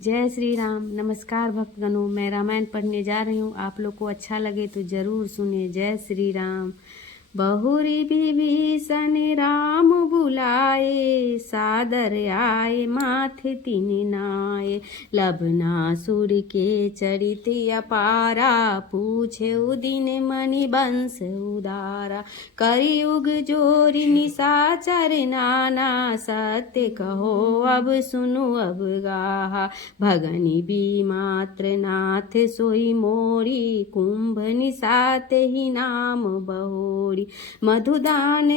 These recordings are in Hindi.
जय श्री राम। नमस्कार भक्तगणों, मैं रामायण पढ़ने जा रही हूँ। आप लोग को अच्छा लगे तो जरूर सुने। जय श्री राम। बहुरी विभीषण राम बुलाए, सादर आए माथे तिन नाये। लबनासुर के चरित अपारा, पूछे उदिन मणि वंश उदारा। करियुग जोरि निशाचर नाना, सत्य कहो अब सुनु अब गाहा। भगनि भी मात्र नाथ सोई मोरी, कुंभ निशाते ही नाम बहोरी। मधुदान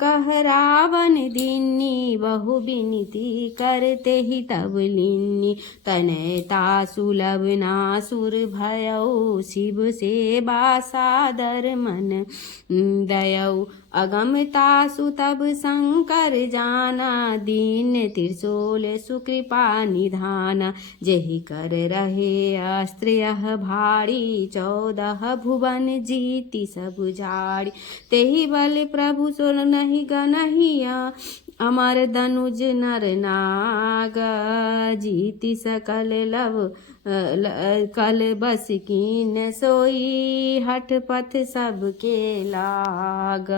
कह रावण दिन्नी, बहु विनती करते ही तब लिन्नी। तनयता सुलभ नासुर भयउ, शिव सेवा सादर मन दयउ। अगमतासु तब शंकर जाना, दीन त्रिशूल सुकृपा निधाना। जेहि कर रहे अस्त्र यह भारी, 14 भुवन जीति सब झाड़ी। तेहि बल प्रभु सुर नहीं गनहिया, अमर धनुज नर नाग। जीति सकल लव कल बस कीन सोई, हठ पथ सबके लाग।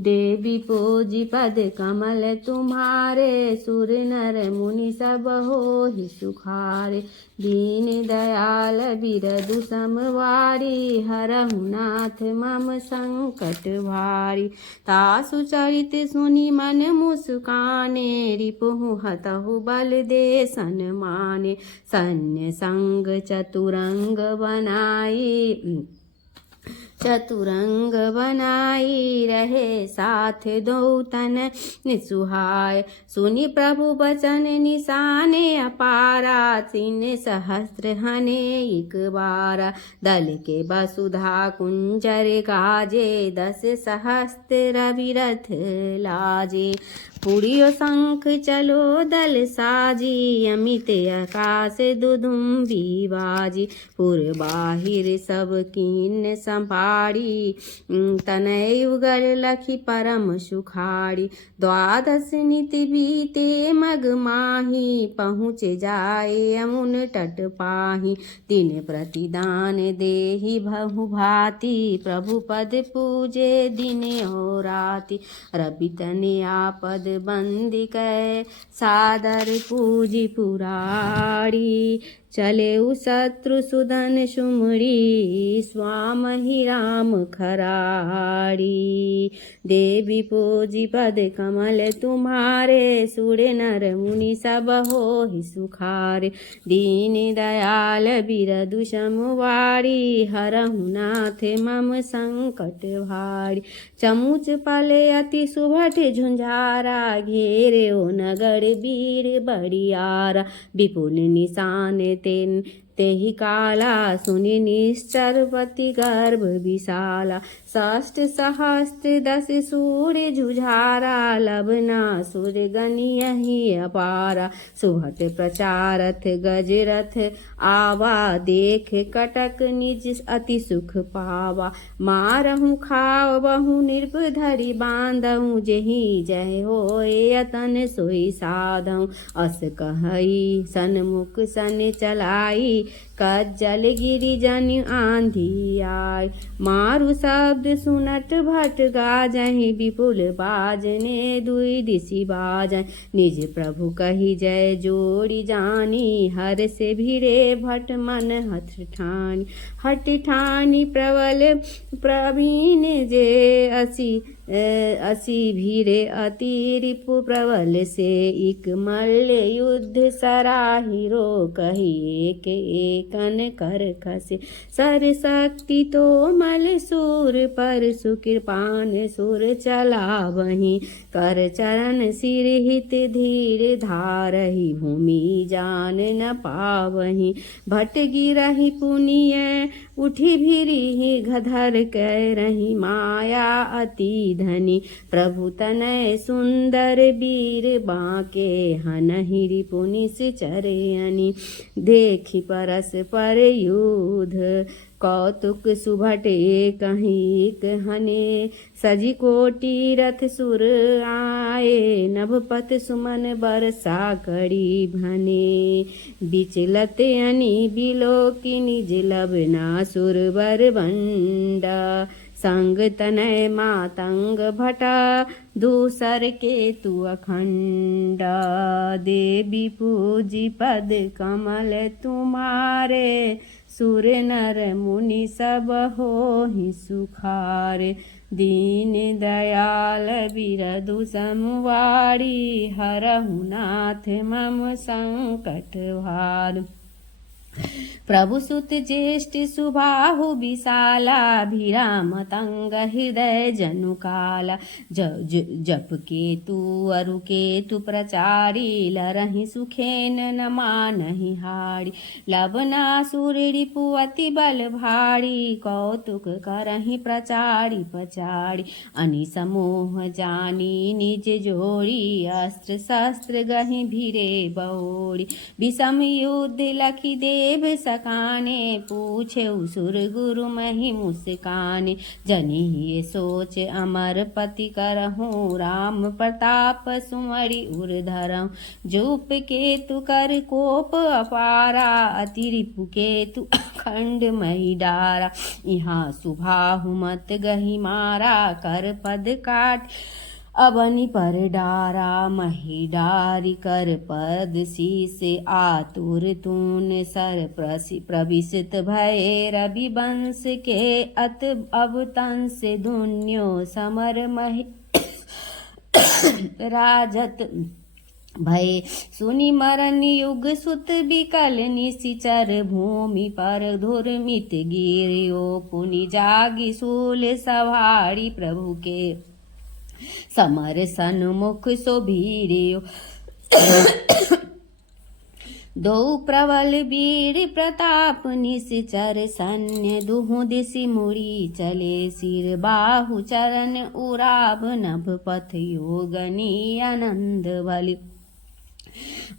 देवी पूजी पद कमल तुम्हारे, सुर नर मुनि सब हो ही सुखारे। दीन दयाल बिरदु समवारी, हरहु नाथ मम संकट भारी। तासु चरित सुनि मन मुस्काने, रिपुहु हतहु बल दे सन्माने। सन्य संग चतुरंग बनाई, चतुरंग बनाई रहे साथ दो तन निसुहाय। सुनि प्रभु बचन निशाने अपारा, 3 सहस्त्र हने एक बारा। दल के वसुधा कुंजर गाजे, 10 सहस्त्र रविरथ लाजे। पुरियो शंख चलो दल साजी, अमित आकाश दुदुम्बी बाजी। पुर बाहिर सब कीन संपाड़ी, तनय युगल लखी परम सुखाड़ी। 12 निति बीते मग माही, पहुँच जाए यमुन तट पाही। दिन प्रतिदान देहि बहु भांति, प्रभु पद पूजे दिन और राति। रवि तने आपद बंदी कै, सादर पूजी पुरारी। चले उ शत्रु सुदन सुमरी, स्वामहि राम खरारी। देवी पूजी पद कमल तुम्हारे, सुर नर मुनि सब हो ही सुखारे। दीन दयाल बिरदु समवारी, हरहु नाथ मम संकट भारी। चमुच पले अति सुभट झुंझारा, घेरे ओ नगर वीर बड़ियारा। विपुल निशान तेहि काला, सुनि निश्चरपति गर्भ विशाला। 6 सहस्त्र 10 सूर जुझारा, लबनासुर गनियहि अपारा। सुभट प्रचारथ गजरथ आवा, देख कटक निज अति सुख पावा। मारहु खाव बहु निर्भधरि बांधहु, जेहि जय होए यतन सोई साधहु। अस कहई सन्मुख सन चलाई, कज्जल गिरि जन आंधी आय। मारु शब्द सुनत भट गाजहि, विपुल बाजने दुई दिशि बाजहि। निज प्रभु कहि जय जोड़ी जानी, हर से भिरे भट मन हठ ठानी। हठ ठानी प्रबल प्रवीण जे, असी भीरे अति रिपु प्रबल से। इक मल्ल युद्ध सराहि रो, कहि एक एकन कर खसे। सर शक्ति तो मल सूर, पर सुकृपान सुर चलावहि। कर चरण सिर हित धीर धारहि, भूमि जान न पावहि। भट गिरहि पुनिय उठि भिरिहि, घधर कै रही माया अति धनी प्रभु तनय सुंदर वीर बांके हनहि रिपु निश्चर अनि देखि परस पर युद्ध कौतुक सुभटे कहिक हने सजी कोटि रथ सुर आए नभपत सुमन बरसा करी भने बिचलत अनि बिलोकी निज लबना सुर बर बंडा संग तनय मातंग भटा दूसर केतु अखंडा देवी पूजी पद कमल तुम्हारे सुर नर मुनि सब होहि सुखारे दीन दयाल बिरदु समवारी हरहु नाथ मम संकट भार प्रभु सुत ज्येष्ठ सुबाहु विशालाभिराम तंग हृदय जनुकाला जप केतु अरु केतु प्रचारी लरहि सुखेन न मानहि हारी लवनासुर रिपु अति बल भारी कौतुक करहि प्रचारी पचारी अनि समोह जानी निज जोड़ी अस्त्र शस्त्र गहि भिरे बौड़ी विषम युद्ध लखी देव सकाने पूछे सुर गुरु महि मुस्काने जनि ये सोच अमर पति करहूँ राम प्रताप सुमरि उर धरहूँ जूप केतु कर कोप अपारा अति रिपु केतु खंड मही डारा यहाँ सुभाहु मत गही मारा कर पद काट अबनि पर डारा मही डारी कर पद शीस आतुर तून सर प्रविशित भय रवि वंश के अत अवतंस दुन्यो समर मही राजत भय सुनि मरन युग सुत बिकल निशिचर भूमि पर धुर्मित गिरियो पुनि जागी सूल सवारी प्रभु के समर सन्मुख शोभीरियो दो प्रबल वीर प्रताप निश्चर सैन्य दुहु दिशि मुड़ी चले सिर बाहु चरण उराब नभ पथ योगनी आनंद बलि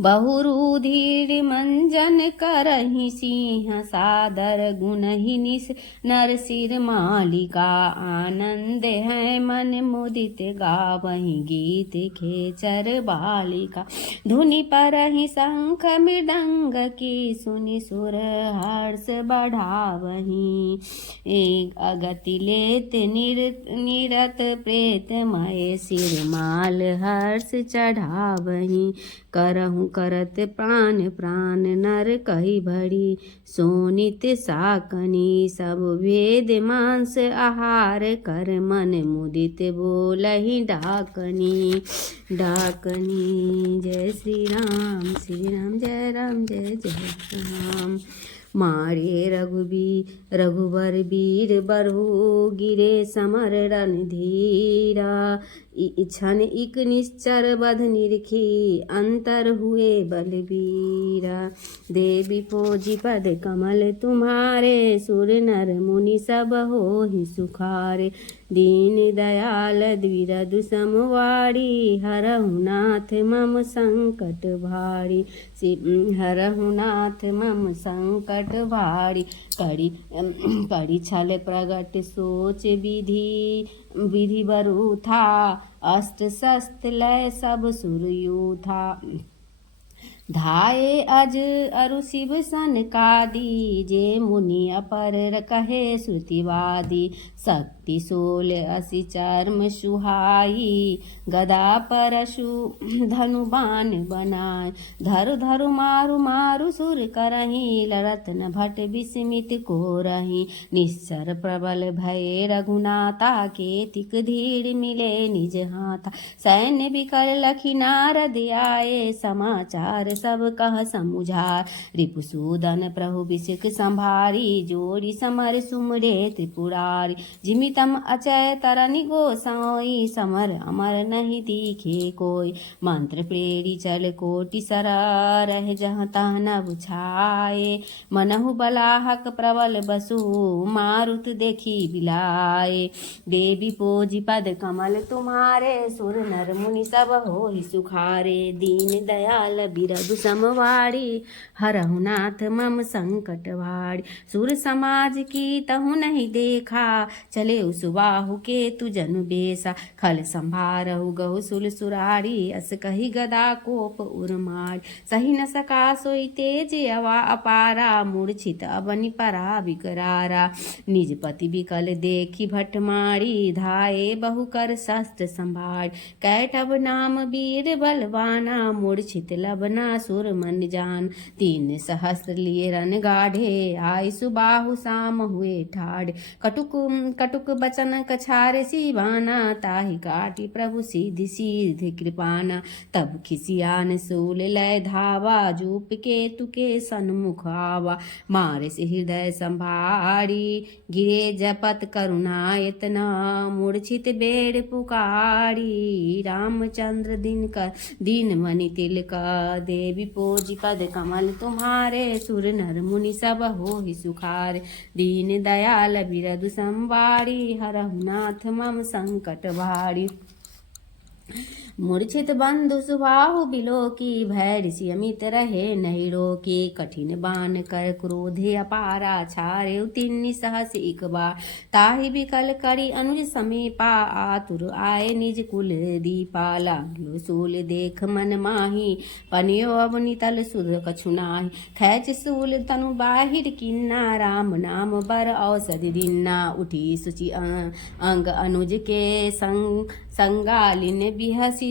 बहुरुधिर मंजन करहि सिंह सादर गुणहि निस नर सिर मालिका आनंद है मन मुदित गावहि गीत खेचर बालिका धुनि परहि शंख मृदंग की सुनि सुर हर्ष बढ़ावहि एक अगति लेत निरत प्रेत मय सिर माल हर्ष चढ़ावहि करहु करत प्राण प्राण नर कही भरी सोनित साकनी सब वेद मांस आहार कर मन मुदित बोलहि डाकनी डाकनी जय श्री राम जय राम जय जय राम मारे रघुबर वीर बरहु गिरे समर रणधीरा इच्छन इक निश्चर बध निरखी अंतर हुए बलबीरा देवी पूजी पद कमल तुम्हारे सुर नर मुनि सब होहि सुखारे दीन दयाल द्विरदु समवारी हरहु नाथ मम संकट भारी हरहु नाथ मम संकट भारी कड़ी छल प्रगट सोच विधि बरु था अस्त्र शस्त्र लय सब सुरयू था धाये अज अरु शिव सनकादि जे मुनि अपर कहे श्रुतिवादी शक्ति सोल असि चर्म सुहाई गदा परशु धनुबान बनाए धरु धरु मारु मारु सुर करही रत्न भट विस्मित को रही निश्चर प्रबल भय रघुनाथा केतिक धीर मिले निज हाथा सैन्य बिकर लखी नारद आए समाचार सब कह समुझार रिपुसूदन प्रभु बिसिक संभारी जोड़ी समर सुमरे त्रिपुरारी जिमि प्रीतम अचय तरनि गोसाई समर अमर नहीं दिखे कोई। मंत्र प्रेरी चल कोटि सरा रह जहाँ तह नभ छाए। मनहु बलाहक प्रबल बसु मारुत देखी बिलाए। देवी पोजी पद कमल तुम्हारे सुर नर मुनि सब होहि सुखारे। दीन दयाल बिरधु समवाड़ी हरहु नाथ मम संकट भाड़ी। सुर समाज की तहु नहीं देखा चले सुबाहु के तु जनु बेसा। खल संभारहु गहु सुल सुरारी अस कही गदा कोप उर्मार। सही न सका सोई तेज अवा अपारा मूर्छित अबनि परा विकरारा। निज पति विकल देखी भट मारी धाये बहु कर शस्त्र संभार। कैटभ नाम वीर बलवाना मूर्छित लबना सुर मन जान। 3 सहस्त्र लिए रन गाढ़े आय सुबाहु साम हुए ठाड़। कटुक बचन कछारे सिवाना ताहि काटी प्रभु सिद्धि सिद्धि कृपाना। तब खिसियान सूल लय धावा जूप के तुके सन्मुख आवा। मारे से हृदय संभारी गिरे जपत करुणायतना। मूर्छित बेड़ पुकारी रामचंद्र दीन मणि तिलका। देवी पोजी पद कमल तुम्हारे सुर नर मुनि सब होहि सुखारे। दीन दयाल बिरधु संवारी हरहु नाथ मम संकट भारी। मूर्छित बंधु सुबाहु बिलोकी भय ऋषि अमित रहे नहीं रोकी। कठिन बान कर क्रोधे अपारा छारे 3 सहस एक बार। ताहि विकल करी अनुज समीपा आतुर आए निज कुल दीपा। लाग्यो सूल देख मन माही पनियो अवनि तल सुध कछु नाही। खैच सूल तनु बाहिर किन्ना राम नाम बर औषधि दिन्ना। उठी सुचि अंग अनुज के संगालिन बिहसी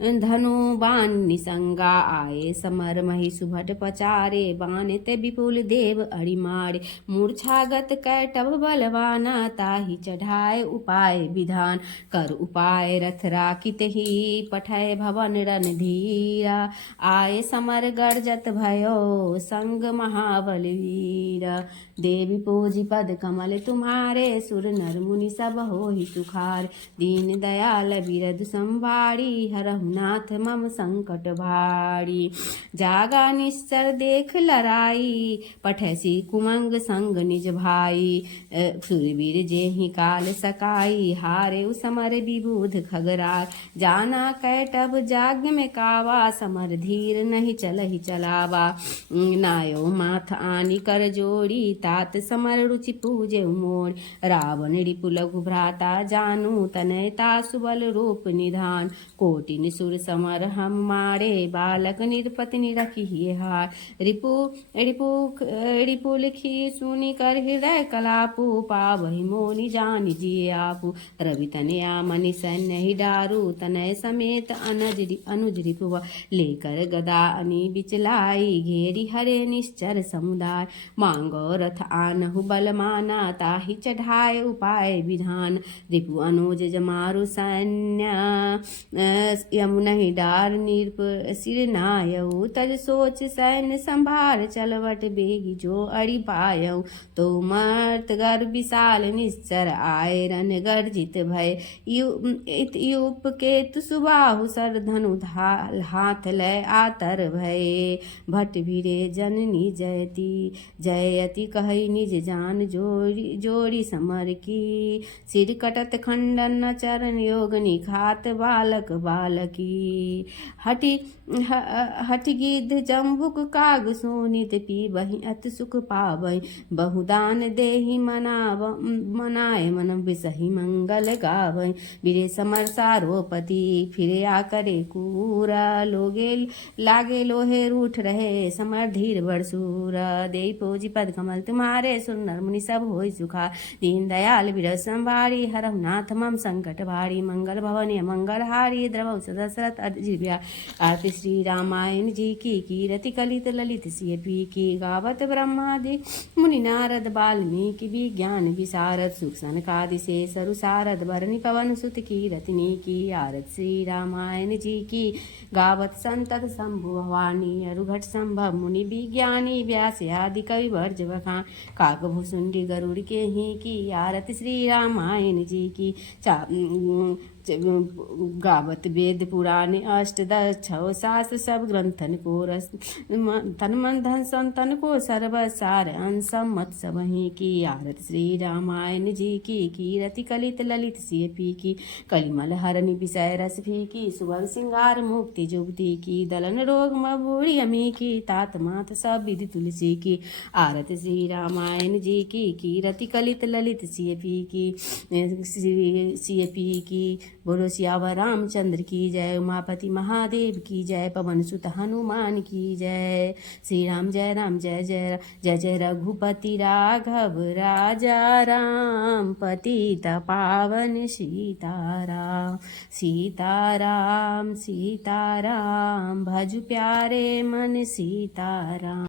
धनु बाण निसंगा। आए समर मही सुभट पचारे बाण ते विपुल देव अरि मारे। मूर्छागत कैटभ बलवाना ताहि चढ़ाए उपाय विधान। कर उपाय रथ राखित ही पठय भवन रणधीरा। आए समर गर्जत भयो संग महाबल वीरा। देवी पोजी पद कमल तुम्हारे सुर नर मुनि सब होहि सुखार। दीन दयाल बिरधु संवारी हरहु नाथ मम संकट भारी। जागा निश्चर देख लराई पठसी कुमंग संग निज भाई। सुरवीर जेहि काल सकाई हारे समर विबुध खगरार। जाना कैटभ जाग्ञ में कावा समर धीर नहीं चलहि चलावा। नायो माथ आनी कर जोड़ी तात समर रुचि पूजे मोर। रावण रिपु लघु भ्राता जानू तनयता सुबल रूप निधान। कोटिन सुर समर हम मारे बालक निरपति निरखिए हार। रिपु लिखी सुनि कर हृदय कलापु पावहि मोनि जानि जिए आपु। रवि तनया मनि सैन्य ही डारू तनय समेत अनुज रिपु लेकर गदा अनि बिचलाई। घेरी हरे निश्चर समुदाय मांगो रथ आनहु बलमाना ताहि चढ़ाए उपाय विधान। रिपु अनुज जमारु सैन्य यमुनहि डार नीरप सिर नायऊ। तज सोच सैन्य संभार चलवट बेगी जो अड़ि पायऊ। तो मर्त गर विशाल निश्चर आए रन गर्जित भय। यूप केतु सुबाहु सर धनु हाथ लय आतर भय। भट भिरे जननी जयति कहि निज जान जोड़ी समर की। सिर कटत खंडन चरण योग निखात बालक बालकी। हठि गिद्ध जम्बुक काग सोनित पीबहि अति सुख पावहि। बहुदान देहि मनाय मन बिसहि मंगल गावहि। बिरे समर सारोपति फिरे आकरे कूरा। लागे लोहे रूठ रहे समर धीर बरसूरा। देई पोजी पद कमल तुम्हारे सुर नर मुनि सब होई सुखार। दीन दयाल बिरधु संवारी हरहु नाथ मम संकट भारी। मंगल मंगल भवन मंगल हारी द्रवौ दशरथ अजिव्या। आरती श्री रामायण जी की कीरति कलित ललित सियपी की। गावत ब्रह्मादि मुनि नारद वाल्मीकि विज्ञान विशारद। सुख सनकादि से सरु सारद बरनि पवन सुत कीरतिनी की। आरती श्री रामायण जी की गावत संतत शंभु भवानी अरुघट संभव मुनि विज्ञानी व्यास आदि कवि वर्ज बखान। काकभूषुंडी गरुड़ के ही की। आरती श्री रामायण जी की गावत वेद पुराण अष्टदश छौ शास्त्र सब ग्रंथन को रस तन मन धन संतन को सर्वसार अंसमत सबही की। आरती श्री रामायण जी की कीरति कलित ललित सियपी की। कलिमल हरनि विषय रस भी की। सुभग सिंगार मुक्ति जुगती की। दलन रोग मबूढ़ी अमी की। तात मात सब विधि तुलसी की। आरती श्री रामायण जी की कीरति कलित ललित सियपी की। सियपी की। बोलो सियावर रामचंद्र की जय। उमापति महादेव की जय। पवन सुत हनुमान की जय। श्री राम जय जय जय जय रघुपति राघव राजा राम। पतित पावन सीताराम सीताराम सीताराम। भजु प्यारे मन सीताराम।